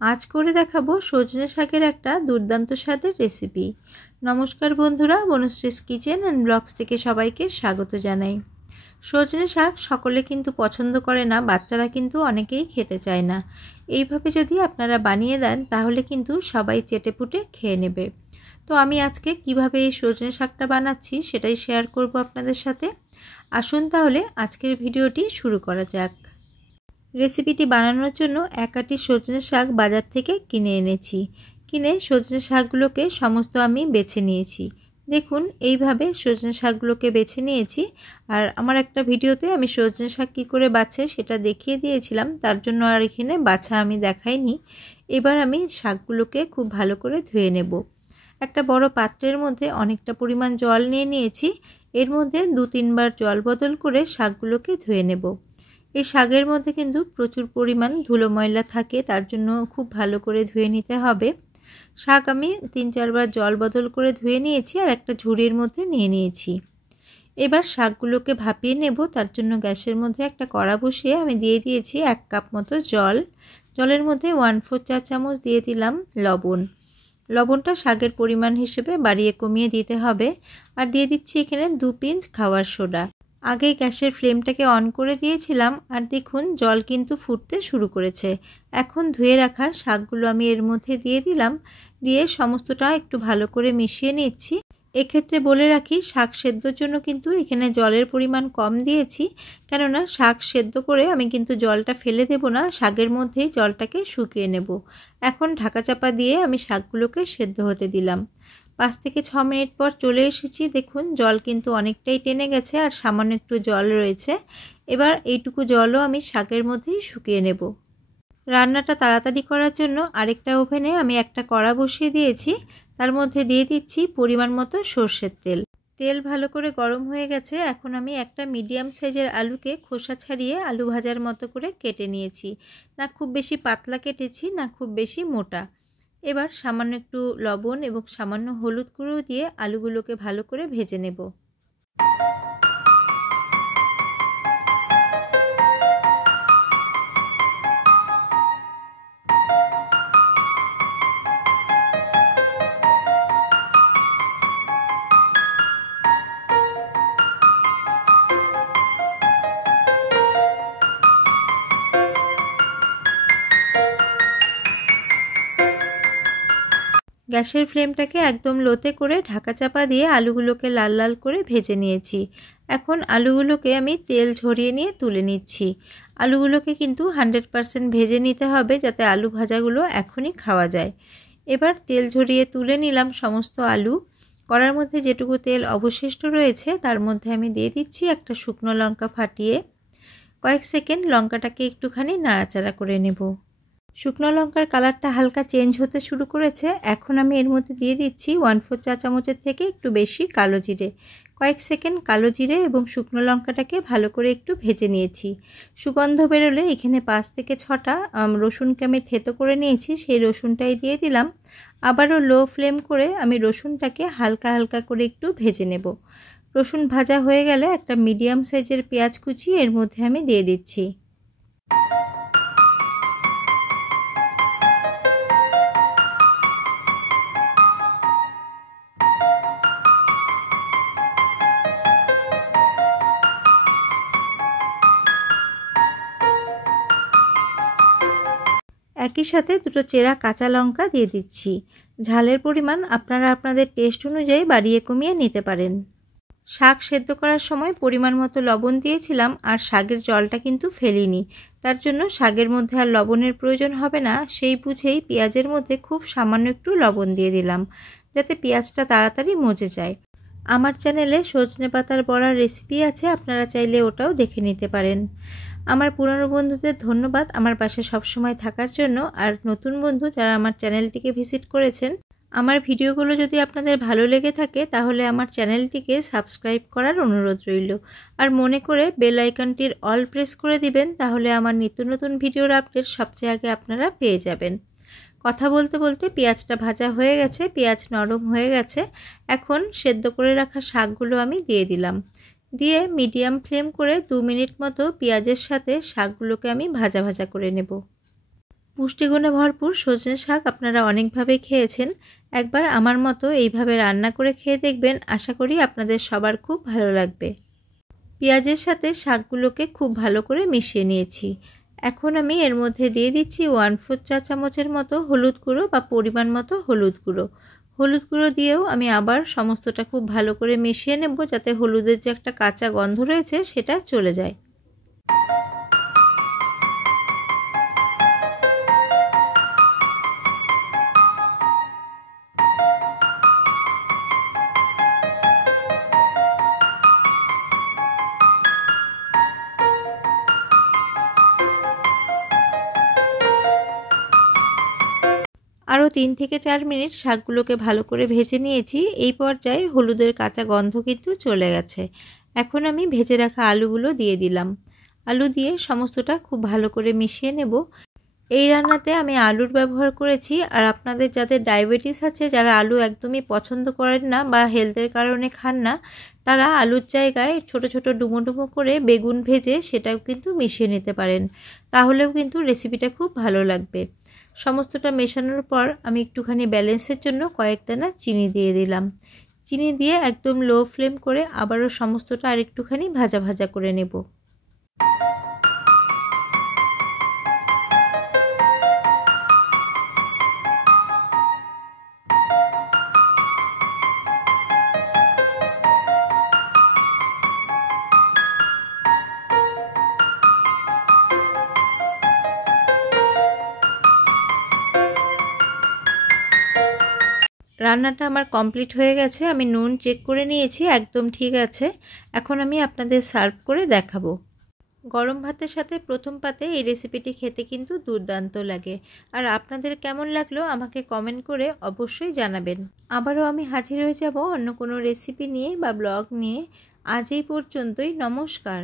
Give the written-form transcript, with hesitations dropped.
আজ করে দেখাবো সজনে শাকের একটা দুর্দান্ত স্বাদের রেসিপি। নমস্কার বন্ধুরা, বনশ্রীস কিচেন অ্যান্ড ব্লগস থেকে সবাইকে স্বাগত জানাই। সজনে শাক সকলে কিন্তু পছন্দ করে না, বাচ্চারা কিন্তু অনেকেই খেতে চায় না। এইভাবে যদি আপনারা বানিয়ে দেন তাহলে কিন্তু সবাই চেটেপুটে খেয়ে নেবে। তো আমি আজকে কিভাবে এই সজনে শাকটা বানাচ্ছি সেটাই শেয়ার করব আপনাদের সাথে। আসুন তাহলে আজকের ভিডিওটি শুরু করা যাক। রেসিপিটি বানানোর জন্য এক আঁটি সজনে শাক বাজার থেকে কিনে এনেছি। কিনে সজনে শাকগুলোকে সমস্ত আমি বেছে নিয়েছি। দেখুন এইভাবে সজনে শাকগুলোকে বেছে নিয়েছি। আর আমার একটা ভিডিওতে আমি সজনে শাক কী করে বাছে সেটা দেখিয়ে দিয়েছিলাম, তার জন্য আর এখানে বাছা আমি দেখাইনি। এবার আমি শাকগুলোকে খুব ভালো করে ধুয়ে নেব। একটা বড় পাত্রের মধ্যে অনেকটা পরিমাণ জল নিয়ে নিয়েছি। এর মধ্যে 2-3 বার জল বদল করে শাকগুলোকে ধুয়ে নেব। এই শাকের মধ্যে কিন্তু প্রচুর পরিমাণ ধুলো ময়লা থাকে, তার জন্য খুব ভালো করে ধুয়ে নিতে হবে। শাক আমি 3-4 বার জল বদল করে ধুয়ে নিয়েছি আর একটা ঝুড়ির মধ্যে নিয়ে নিয়েছি। এবার শাকগুলোকে ভাপিয়ে নেব। তার জন্য গ্যাসের মধ্যে একটা কড়া বসিয়ে আমি দিয়ে দিয়েছি 1 কাপ মতো জল। জলের মধ্যে 1/4 চা চামচ দিয়ে দিলাম লবণ। লবণটা শাকের পরিমাণ হিসেবে বাড়িয়ে কমিয়ে দিতে হবে। আর দিয়ে দিচ্ছি এখানে 2 পিঞ্চ খাওয়ার সোডা। আগেই গ্যাসের ফ্লেমটাকে অন করে দিয়েছিলাম আর দেখুন জল কিন্তু ফুটতে শুরু করেছে। এখন ধুয়ে রাখা শাকগুলো আমি এর মধ্যে দিয়ে দিলাম। দিয়ে সমস্তটা একটু ভালো করে মিশিয়ে নিচ্ছি। এক্ষেত্রে বলে রাখি, শাক সেদ্ধর জন্য কিন্তু এখানে জলের পরিমাণ কম দিয়েছি, কেননা শাক সেদ্ধ করে আমি কিন্তু জলটা ফেলে দেব না, শাকের মধ্যেই জলটাকে শুকিয়ে নেব। এখন ঢাকা চাপা দিয়ে আমি শাকগুলোকে সেদ্ধ হতে দিলাম। 5 থেকে 6 মিনিট পর চলে এসেছি। দেখুন জল কিন্তু অনেকটাই টেনে গেছে আর সামান্য একটু জল রয়েছে। এবার এইটুকু জলও আমি শাকের মধ্যেই শুকিয়ে নেব। রান্নাটা তাড়াতাড়ি করার জন্য আরেকটা ওভেনে আমি একটা কড়া বসিয়ে দিয়েছি। তার মধ্যে দিয়ে দিচ্ছি পরিমাণ মতো সর্ষের তেল। তেল ভালো করে গরম হয়ে গেছে। এখন আমি একটা মিডিয়াম সাইজের আলুকে খোসা ছাড়িয়ে আলু ভাজার মতো করে কেটে নিয়েছি। না খুব বেশি পাতলা কেটেছি, না খুব বেশি মোটা। এবার সামান্য একটু লবণ এবং সামান্য হলুদ গুঁড়ো দিয়ে আলুগুলোকে ভালো করে ভেজে নেব। গ্যাসের ফ্লেমটাকে একদম লোতে করে ঢাকা চাপা দিয়ে আলুগুলোকে লাল লাল করে ভেজে নিয়েছি। এখন আলুগুলোকে আমি তেল ঝরিয়ে নিয়ে তুলে নিচ্ছি। আলুগুলোকে কিন্তু 100% ভেজে নিতে হবে, যাতে আলু ভাজাগুলো এখনই খাওয়া যায়। এবার তেল ঝরিয়ে তুলে নিলাম সমস্ত আলু। কড়ার মধ্যে যেটুকু তেল অবশিষ্ট রয়েছে তার মধ্যে আমি দিয়ে দিচ্ছি একটা শুকনো লঙ্কা ফাটিয়ে। কয়েক সেকেন্ড লঙ্কাটাকে একটুখানি নাড়াচাড়া করে নেব। শুকনো লঙ্কার কালারটা হালকা চেঞ্জ হতে শুরু করেছে। এখন আমি এর মধ্যে দিয়ে দিচ্ছি 1/4 চা চামচের থেকে একটু বেশি কালো জিরে। কয়েক সেকেন্ড কালো জিরে এবং শুকনো লঙ্কাটাকে ভালো করে একটু ভেজে নিয়েছি। সুগন্ধ বেরোলে এখানে 5 থেকে 6টা রসুনকে আমি থেতো করে নিয়েছি, সেই রসুনটাই দিয়ে দিলাম। আবারও লো ফ্লেম করে আমি রসুনটাকে হালকা হালকা করে একটু ভেজে নেব। রসুন ভাজা হয়ে গেলে একটা মিডিয়াম সাইজের পেঁয়াজ কুচি এর মধ্যে আমি দিয়ে দিচ্ছি। একই সাথে দুটো চেরা কাঁচা লঙ্কা দিয়ে দিচ্ছি। ঝালের পরিমাণ আপনারা আপনাদের টেস্ট অনুযায়ী বাড়িয়ে কমিয়ে নিতে পারেন। শাক সেদ্ধ করার সময় পরিমাণ মতো লবণ দিয়েছিলাম আর শাকের জলটা কিন্তু ফেলিনি, তার জন্য শাকের মধ্যে আর লবণের প্রয়োজন হবে না। সেই বুঝেই পেঁয়াজের মধ্যে খুব সামান্য একটু লবণ দিয়ে দিলাম, যাতে পেঁয়াজটা তাড়াতাড়ি মজে যায়। আমার চ্যানেলে সজনে পাতার বড়ার রেসিপি আছে, আপনারা চাইলে ওটাও দেখে নিতে পারেন। আমার পুরনো বন্ধুদের ধন্যবাদ আমার পাশে সবসময় থাকার জন্য। আর নতুন বন্ধু যারা আমার চ্যানেলটিকে ভিজিট করেছেন, আমার ভিডিওগুলো যদি আপনাদের ভালো লেগে থাকে তাহলে আমার চ্যানেলটিকে সাবস্ক্রাইব করার অনুরোধ রইল। আর মনে করে বেল আইকনটির অল প্রেস করে দিবেন, তাহলে আমার নিত্য নতুন ভিডিওর আপডেট সবচেয়ে আগে আপনারা পেয়ে যাবেন। কথা বলতে বলতে পেঁয়াজটা ভাজা হয়ে গেছে, পেঁয়াজ নরম হয়ে গেছে। এখন সেদ্ধ করে রাখা শাকগুলো আমি দিয়ে দিলাম। দিয়ে মিডিয়াম ফ্লেম করে 2 মিনিট মতো পেঁয়াজের সাথে শাকগুলোকে আমি ভাজা ভাজা করে নেব। পুষ্টিগুণে ভরপুর সজনে শাক আপনারা অনেকভাবে খেয়েছেন। একবার আমার মতো এইভাবে রান্না করে খেয়ে দেখবেন, আশা করি আপনাদের সবার খুব ভালো লাগবে। পেঁয়াজের সাথে শাকগুলোকে খুব ভালো করে মিশিয়ে নিয়েছি। এখন আমি এর মধ্যে দিয়ে দিচ্ছি 1/4 চা চামচের মতো হলুদ গুঁড়ো বা পরিমাণ মতো হলুদ গুঁড়ো। হলুদ গুঁড়ো দিয়েও আমি আবার সমস্তটা খুব ভালো করে মিশিয়ে নেব, যাতে হলুদের যে একটা কাঁচা গন্ধ রয়েছে সেটা চলে যায়। আরও 3 থেকে 4 মিনিট শাকগুলোকে ভালো করে ভেজে নিয়েছি। এই পর্যায়ে হলুদের কাঁচা গন্ধ কিন্তু চলে গেছে। এখন আমি ভেজে রাখা আলুগুলো দিয়ে দিলাম। আলু দিয়ে সমস্তটা খুব ভালো করে মিশিয়ে নেব। এই রান্নাতে আমি আলুর ব্যবহার করেছি। আর আপনাদের যাদের ডায়াবেটিস আছে, যারা আলু একদমই পছন্দ করেন না বা হেলথের কারণে খান না, তারা আলুর জায়গায় ছোট ছোট ডুমো ডুমো করে বেগুন ভেজে সেটাও কিন্তু মিশিয়ে নিতে পারেন। তাহলেও কিন্তু রেসিপিটা খুব ভালো লাগবে। সমস্তটা মেশানোর পর আমি একটুখানি ব্যালেন্সের জন্য কয়েক দানা চিনি দিয়ে দিলাম। চিনি দিয়ে একদম লো ফ্লেম করে আবারও সমস্তটা আরেকটুখানি ভাজা ভাজা করে নেব। রান্নাটা আমার কমপ্লিট হয়ে গেছে। আমি নুন চেক করে নিয়েছি, একদম ঠিক আছে। এখন আমি আপনাদের সার্ভ করে দেখাবো। গরম ভাতের সাথে প্রথম পাতে এই রেসিপিটি খেতে কিন্তু দুর্দান্ত লাগে। আর আপনাদের কেমন লাগলো আমাকে কমেন্ট করে অবশ্যই জানাবেন। আবারও আমি হাজির হয়ে যাব অন্য কোনো রেসিপি নিয়ে বা ব্লগ নিয়ে। আজ এই পর্যন্তই, নমস্কার।